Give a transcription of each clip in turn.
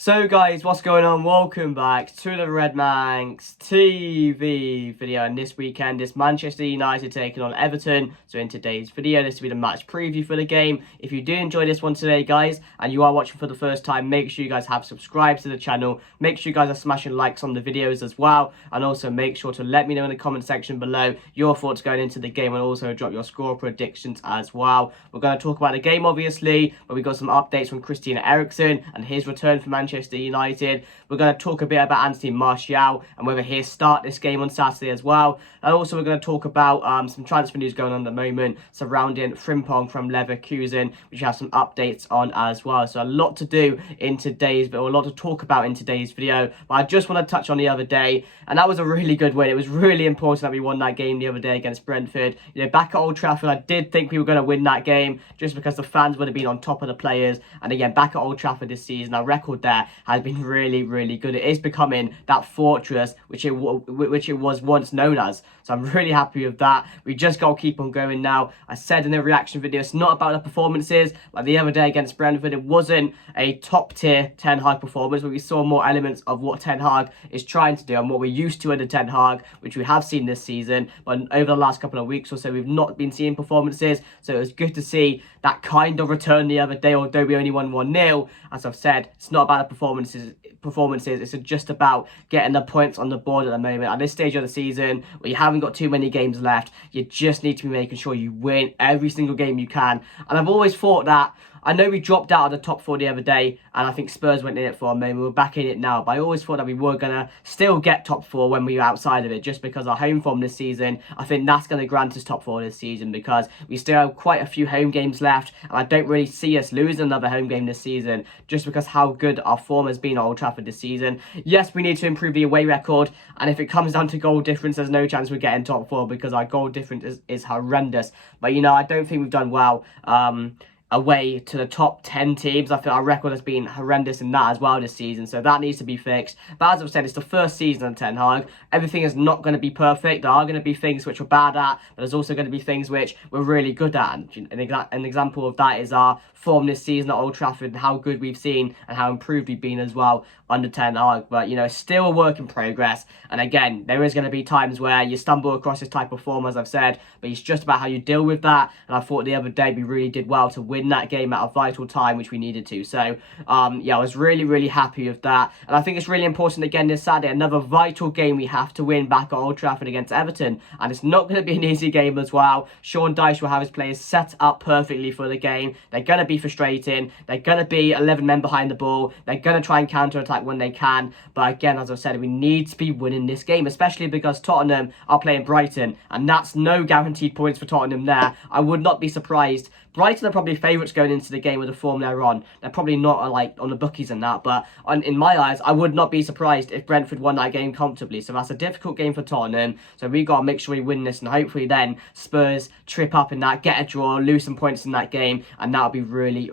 So guys, what's going on? Welcome back to the Red Manx TV video. And this weekend is Manchester United taking on Everton. So in today's video, this will be the match preview for the game. If you do enjoy this one today, guys, and you are watching for the first time, make sure you guys have subscribed to the channel. Make sure you guys are smashing likes on the videos as well. And also make sure to let me know in the comment section below your thoughts going into the game, and also drop your score predictions as well. We're going to talk about the game, obviously, but we got some updates from Christian Eriksen and his return for Manchester United. We're going to talk a bit about Anthony Martial and whether he'll start this game on Saturday as well. And also we're going to talk about some transfer news going on at the moment surrounding Frimpong from Leverkusen, which have some updates on as well. So a lot to do in today's video, a lot to talk about in today's video. But I just want to touch on the other day, and that was a really good win. It was really important that we won that game the other day against Brentford. You know, back at Old Trafford, I did think we were going to win that game just because the fans would have been on top of the players. And again, back at Old Trafford this season, our record there has been really good. It is becoming that fortress which it was once known as. So I'm really happy with that. We just got to keep on going now. I said in the reaction video, it's not about the performances. Like the other day against Brentford, it wasn't a top tier Ten Hag performance, but we saw more elements of what Ten Hag is trying to do and what we're used to under Ten Hag, which we have seen this season. But over the last couple of weeks or so, we've not been seeing performances. So it was good to see that kind of return the other day, although we only won 1-0. As I've said, it's not about the performances. It's just about getting the points on the board at the moment. At this stage of the season, where you haven't got too many games left, you just need to be making sure you win every single game you can. And I've always thought that, I know we dropped out of the top 4 the other day, and I think Spurs went in it for a moment. We're back in it now, but I always thought that we were going to still get top 4 when we were outside of it, just because our home form this season, I think that's going to grant us top 4 this season, because we still have quite a few home games left, and I don't really see us losing another home game this season, just because how good our form has been at Old Trafford this season. Yes, we need to improve the away record, and if it comes down to goal difference, there's no chance we're getting top 4, because our goal difference is horrendous. But, you know, I don't think we've done well away to the top 10 teams. I feel our record has been horrendous in that as well this season, so that needs to be fixed. But as I've said, it's the first season of Ten Hag. Everything is not going to be perfect. There are going to be things which we're bad at, but there's also going to be things which we're really good at. And an example of that is our form this season at Old Trafford, and how good we've seen and how improved we've been as well under Ten Hag. But, you know, still a work in progress. And again, there is going to be times where you stumble across this type of form, as I've said, but it's just about how you deal with that. And I thought the other day we really did well to win that game at a vital time, which we needed to. So, yeah, I was really happy with that. And I think it's really important, again, this Saturday, another vital game we have to win back at Old Trafford against Everton. And it's not going to be an easy game as well. Sean Dyche will have his players set up perfectly for the game. They're going to be frustrating. They're going to be 11 men behind the ball. They're going to try and counter-attack when they can. But again, as I've said, we need to be winning this game, especially because Tottenham are playing Brighton. And that's no guaranteed points for Tottenham there. I would not be surprised. Brighton are probably favourites going into the game with the form they're on. They're probably not like on the bookies and that, but in my eyes, I would not be surprised if Brentford won that game comfortably. So that's a difficult game for Tottenham. So we got to make sure we win this, and hopefully then Spurs trip up in that, get a draw, lose some points in that game, and that'll be really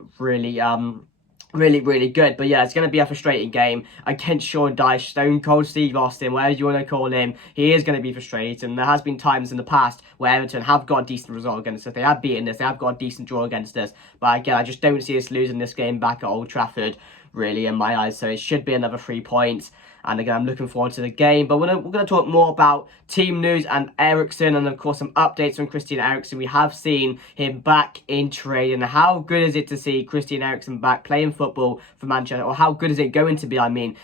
good. But yeah, it's going to be a frustrating game against Sean Dyche, Stone Cold Steve Austin, whatever you want to call him. He is going to be frustrating. And there has been times in the past where Everton have got a decent result against us. They have beaten us. They have got a decent draw against us. But again, I just don't see us losing this game back at Old Trafford, really, in my eyes. So it should be another 3 points. And again, I'm looking forward to the game. But we're going to talk more about team news and Eriksen, and of course some updates on Christian Eriksen. We have seen him back in training. How good is it to see Christian Eriksen back playing football for Manchester? Or how good is it going to be,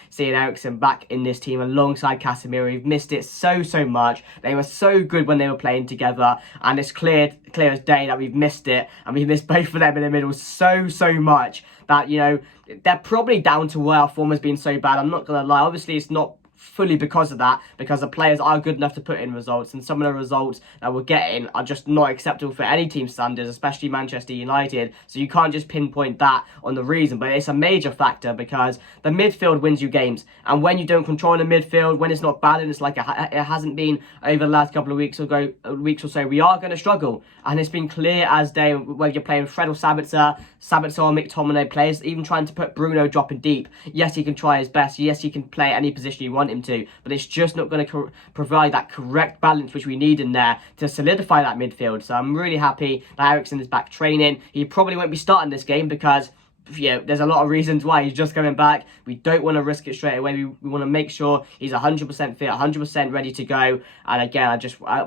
seeing Eriksen back in this team alongside Casemiro? We've missed it so much. They were so good when they were playing together. And it's clear as day that we've missed it. And we've missed both of them in the middle so much that, you know, they're probably down to where our form has been so bad. I'm not going to lie. Obviously, it's not fully because of that, because the players are good enough to put in results, and some of the results that we're getting are just not acceptable for any team standards, especially Manchester United. So you can't just pinpoint that on the reason, but it's a major factor because the midfield wins you games, and when you don't control the midfield, when it's not balanced like it hasn't been over the last couple of weeks or so, we are going to struggle. And it's been clear as day, whether you're playing Fred or Sabitzer or McTominay, players even trying to put Bruno dropping deep. Yes, he can try his best. Yes, he can play any position you want him to, but it's just not going to provide that correct balance which we need in there to solidify that midfield. So I'm really happy that Eriksen is back training. He probably won't be starting this game because there's a lot of reasons why he's just coming back. We don't want to risk it straight away. We want to make sure he's 100% fit, 100% ready to go. And again,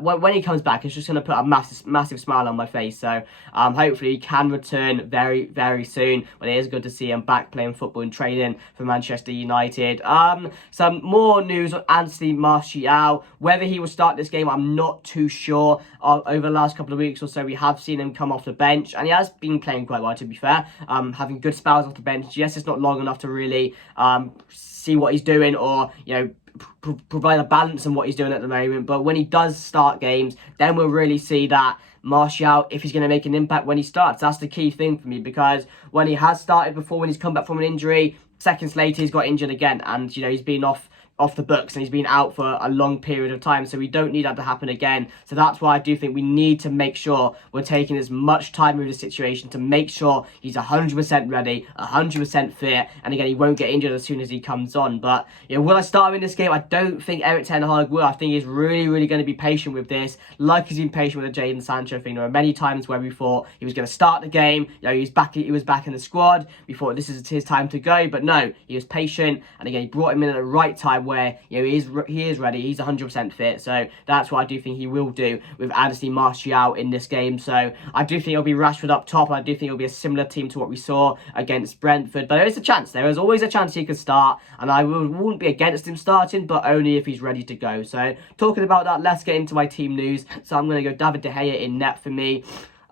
when he comes back, it's just going to put a massive smile on my face. So hopefully he can return very, very soon. But it is good to see him back playing football and training for Manchester United. Some more news on Anthony Martial. Whether he will start this game, I'm not too sure. Over the last couple of weeks or so, we have seen him come off the bench, and he has been playing quite well, to be fair. Having good spells off the bench. Yes, it's not long enough to really see what he's doing, or provide a balance in what he's doing at the moment. But when he does start games, then we'll really see that Martial, if he's going to make an impact when he starts. That's the key thing for me, because when he has started before, when he's come back from an injury, seconds later he's got injured again, and he's been off the books, and he's been out for a long period of time. So we don't need that to happen again. So that's why I do think we need to make sure we're taking as much time with the situation to make sure he's 100% ready, 100% fit, and again, he won't get injured as soon as he comes on. But will I start him in this game? I don't think Erik ten Hag will. I think he's really going to be patient with this, like he's been patient with the Jadon Sancho thing. There were many times where we thought he was going to start the game, he was back in the squad, we thought this is his time to go, but no, he was patient, and again, he brought him in at the right time, where he is ready, he's 100% fit. So that's what I do think he will do with Anthony Martial in this game. So I do think it'll be Rashford up top, and I do think it'll be a similar team to what we saw against Brentford. But there is a chance, there is always a chance he could start, and I wouldn't be against him starting, but only if he's ready to go. So talking about that, let's get into my team news. So I'm going to go David De Gea in net for me.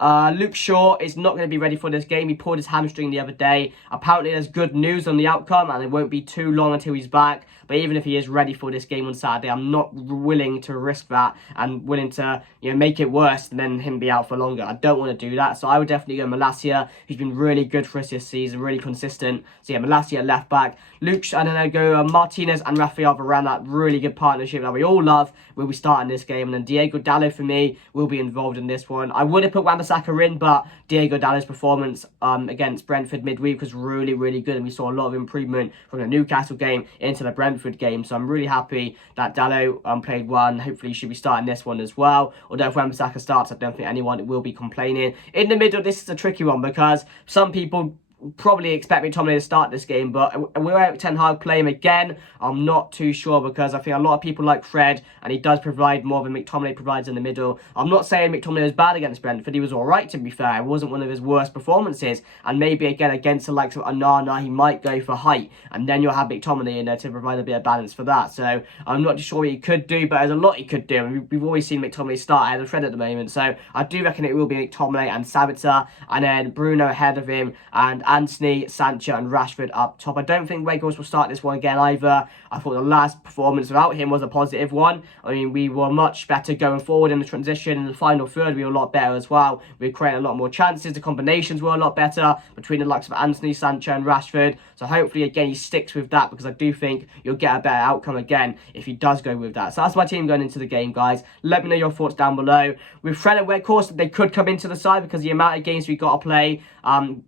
Luke Shaw is not going to be ready for this game. He pulled his hamstring the other day. Apparently there's good news on the outcome, and it won't be too long until he's back. But even if he is ready for this game on Saturday, I'm not willing to risk that and willing to make it worse than him be out for longer. I don't want to do that. So I would definitely go Malacia, who's been really good for us this season, really consistent. So yeah, Malacia left back. Go Martinez and Rafael Varane, that really good partnership that we all love, will be starting this game. And then Diego Dallo for me will be involved in this one. I would have put Wan-Bissaka in, but Diego Dallo's performance against Brentford midweek was really good, and we saw a lot of improvement from the Newcastle game into the Brentford game. So I'm really happy that Dallo played one. Hopefully he should be starting this one as well. Although if Wan-Bissaka starts, I don't think anyone will be complaining. In the middle, this is a tricky one, because some people probably expect McTominay to start this game, but will Erik ten Hag play him again? I'm not too sure, because I think a lot of people like Fred, and he does provide more than McTominay provides in the middle. I'm not saying McTominay was bad against Brentford. He was alright, to be fair. It wasn't one of his worst performances, and maybe again against the likes of Onana, he might go for height, and then you'll have McTominay in there to provide a bit of balance for that. So I'm not too sure what he could do, but there's a lot he could do, and we've always seen McTominay start ahead of Fred at the moment. So I do reckon it will be McTominay and Sabitzer, and then Bruno ahead of him, and Antony, Sancho and Rashford up top. I don't think Weghorst will start this one again either. I thought the last performance without him was a positive one. I mean, we were much better going forward in the transition. In the final third, we were a lot better as well. We were creating a lot more chances. The combinations were a lot better between the likes of Antony, Sancho and Rashford. So hopefully, again, he sticks with that, because I do think you'll get a better outcome again if he does go with that. So that's my team going into the game, guys. Let me know your thoughts down below. With Fred and Weghorst, they could come into the side, because the amount of games we've got to play,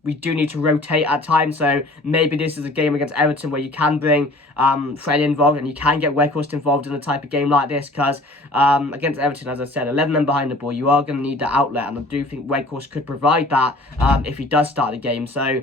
we do need to rotate at times. So maybe this is a game against Everton where you can bring Fred involved, and you can get Weghorst involved in a type of game like this, because against Everton, as I said, 11 men behind the ball, you are going to need that outlet, and I do think Weghorst could provide that if he does start the game. So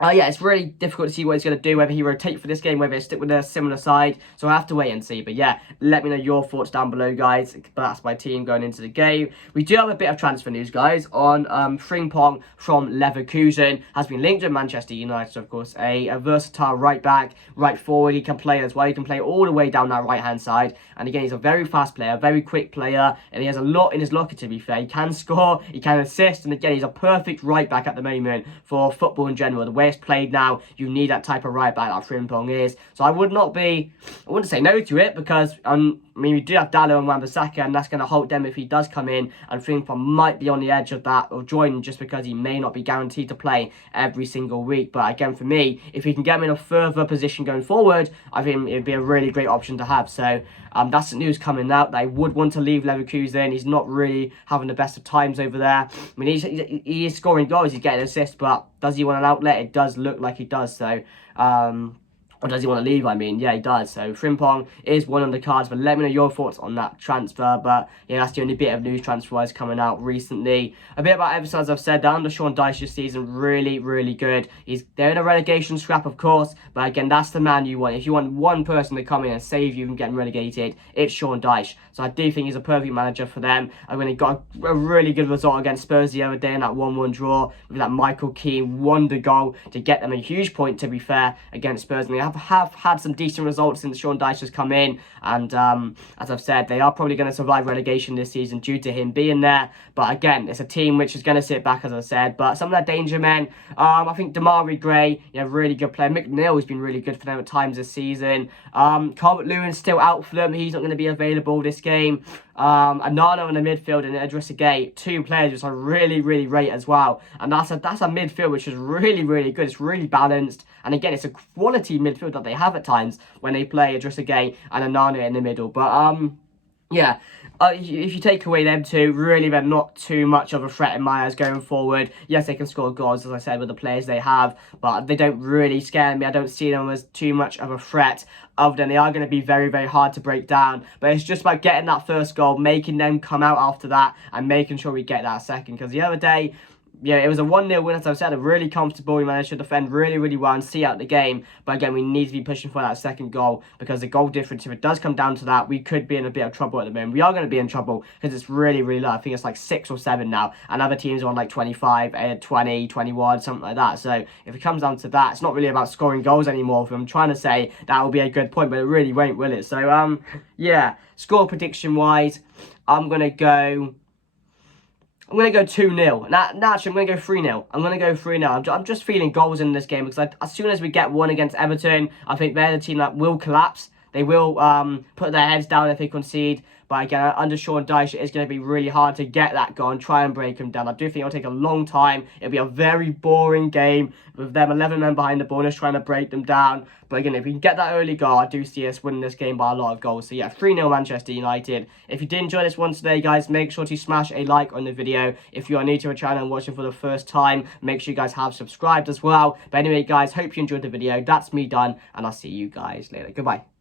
yeah, it's really difficult to see what he's going to do, whether he rotate for this game, whether he stick with a similar side. So I'll have to wait and see. But yeah, let me know your thoughts down below, guys. But that's my team going into the game. We do have a bit of transfer news, guys, on Frimpong from Leverkusen. Has been linked with Manchester United, of course. A versatile right back, right forward. He can play as well. He can play all the way down that right-hand side. And again, he's a very fast player, very quick player. And he has a lot in his locker, to be fair. He can score, he can assist. And again, he's a perfect right back at the moment for football in general. The way it's played now, you need that type of right back that Frimpong is. So I wouldn't say no to it, because we do have Dallo and Wan-Bissaka, and that's going to halt them if he does come in, and Frimpong might be on the edge of that, or joining, just because he may not be guaranteed to play every single week. But again, for me, if he can get him in a further position going forward, I think it'd be a really great option to have. So that's the news coming out. They would want to leave Leverkusen. He's not really having the best of times over there. I mean, he is scoring goals, he's getting assists, but does he want an outlet? It does look like he does. So Or does he want to leave? I mean, yeah, he does. So Frimpong is one of the cards, but let me know your thoughts on that transfer. But yeah, that's the only bit of news transfer-wise coming out recently. A bit about Everton, as I've said, they're under Sean Dyche this season, really, really good. They're in a relegation scrap, of course, but again, that's the man you want. If you want one person to come in and save you from getting relegated, it's Sean Dyche. So I do think he's a perfect manager for them. I mean, he got a really good result against Spurs the other day in that 1-1 draw with that Michael Keane wonder goal to get them a huge point, to be fair, against Spurs. And they have had some decent results since Sean Dyche has come in. And as I've said, they are probably going to survive relegation this season due to him being there. But again, it's a team which is going to sit back, as I said. But some of their danger men, I think Damari Gray, really good player. McNeil has been really good for them at times this season. Calvert-Lewin's still out for them. He's not going to be available this game. Anano in the midfield and Idrissa Gueye, 2 players which I really, really rate as well. And that's a midfield which is really, really good. It's really balanced. And again, it's a quality midfield that they have at times when they play Idrissa Gueye and Anano in the middle. But yeah, if you take away them two, really they're not too much of a threat in my eyes going forward. Yes, they can score goals, as I said, with the players they have, but they don't really scare me. I don't see them as too much of a threat, other than they are going to be very, very hard to break down. But it's just about getting that first goal, making them come out after that, and making sure we get that second. Because the other day, yeah, it was a 1-0 win, as I've said, really comfortable. We managed to defend really, really well and see out the game. But again, we need to be pushing for that second goal, because the goal difference, if it does come down to that, we could be in a bit of trouble at the moment. We are going to be in trouble because it's really, really low. I think it's like 6 or 7 now. And other teams are on like 25, 20, 21, something like that. So if it comes down to that, it's not really about scoring goals anymore. If I'm trying to say that will be a good point, but it really won't, will it? So, yeah, score prediction-wise, I'm going to go 2-0. Actually, I'm going to go 3-0. I'm going to go 3-0. I'm just feeling goals in this game, because as soon as we get one against Everton, I think they're the team that will collapse. They will put their heads down if they concede. But again, under Sean Dyche, it's going to be really hard to get that goal and try and break them down. I do think it'll take a long time. It'll be a very boring game with them 11 men behind the ball just trying to break them down. But again, if we can get that early goal, I do see us winning this game by a lot of goals. So yeah, 3-0 Manchester United. If you did enjoy this one today, guys, make sure to smash a like on the video. If you are new to our channel and watching for the first time, make sure you guys have subscribed as well. But anyway, guys, hope you enjoyed the video. That's me done, and I'll see you guys later. Goodbye.